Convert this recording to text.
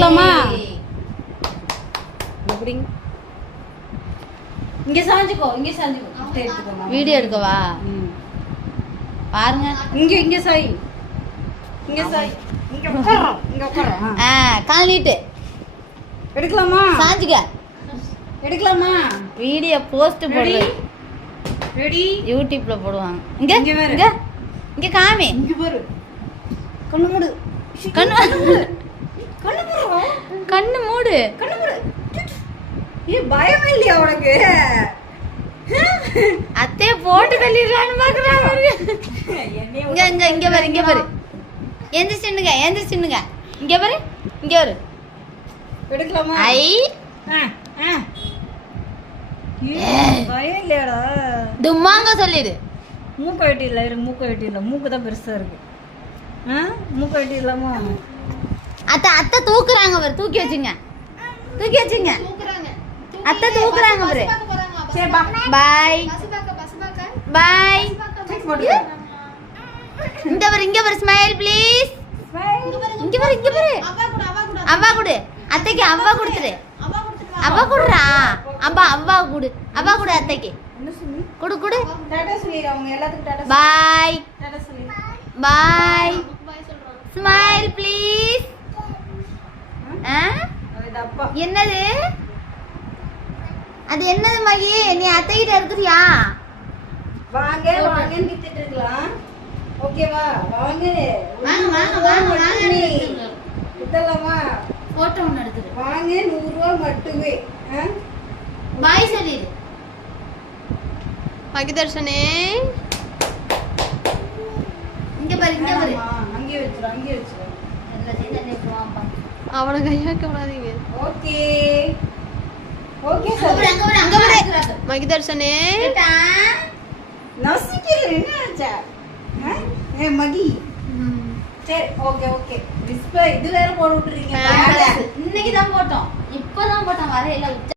எடுக்கலாமா? எப்படிங்க? இங்க சாஞ்சுக்கோ, இங்க சாஞ்சுக்கோ. எடுத்துக்கோமா? வீடியோ எடுக்கவா? பாருங்க. இங்க சாய். இங்க சாய். இங்க உட்கார். இங்க உட்கார். கால் நீட்டு. எடுக்கலாமா? சாஞ்சுக்க. எடுக்கலாமா? வீடியோ போஸ்ட் போடு. ரெடி? யூடியூப்ல போடுவாங்க. இங்க இங்க பாரு. இங்க இங்க காமி. இங்க பாரு. கண்ணு மூடு. கண்ணு கண்ணு மூடு. கண்ணு மூடு. கண்ணு மூடு. ஏ பயமே இல்லையா உனக்கு? அத்தே போட்டு தள்ளிடலான்னு பாக்குறாங்க. இங்க இங்க இங்க பாரு, இங்க பாரு. எந்திரிச்சுன்னுங்க, எந்திரிச்சுன்னுங்க. இங்க பாரு, இங்க பாரு. எடுக்கலாமா? ஐ பயம் இல்லையாடா? தும்மாங்க சொல்லிடு. மூக்க வெட்டி இல்லை, மூக்க வெட்டி இல்லை. மூக்கு தான் பெருசா இருக்கு. மூக்க வெட்டி இல்லாமா? அத்தை அத்தை தூக்குறாங்க பாரு, தூக்கி வச்சுங்க, தூக்கி வச்சுங்க. அத்தை தூக்குறாங்க பாரு. சரி பா. பாய் பாய். இங்க பாரு, இங்க பாரு. Smile please. இங்க பாரு, இங்க பாரு. அவ்வா கொடு அத்தைக்கு. அவ்வா கொடுத்துரு. அவ்வா கொடுறா. அவ்வா கொடு. அவ்வா கொடு அத்தைக்கு. கொடு கொடு. டாடா சொல்லிடு. அவங்க எல்லாத்துக்கும் டாடா. பாய் டாடா சொல்லி. பாய். Smile please. அப்பா என்னது அது? என்னது மகி? நீ அத்தைகிட்ட இருக்கிறியா? வாங்க வாங்கன்னு வித்துட்டு இருக்கலாம். ஓகேவா? வாங்க வாங்க வாங்க வாங்க வாங்க. வித்தலாமா? போட்டோ ஒன்று எடுத்துரு. வாங்க 100 ரூபாய் மட்டுமே. பாய் சொல்லிடு. மகிதர்ஷனே இங்க பாரு, இங்க பாரு. அங்கேயே வச்சிரு, அங்கேயே வச்சிரு. எல்லாத்தையும் தள்ளி விட்டுருவான்ப்பா. அவனை கையை வைக்க விடாதீங்க. ஓகே ஓகே அங்க பாரு, அங்க பாரு, அங்க பாரு. மகிதர்ஷனே நசிக்கல. என்ன ஆச்சா? ஏ மகி. சரி ஓகே ஓகே. டிஸ்ப்ளே இது வேற போட்டு விட்டுறீங்க. இன்னைக்கு தான் போட்டோம். இப்பதான் போட்டோம். வரையில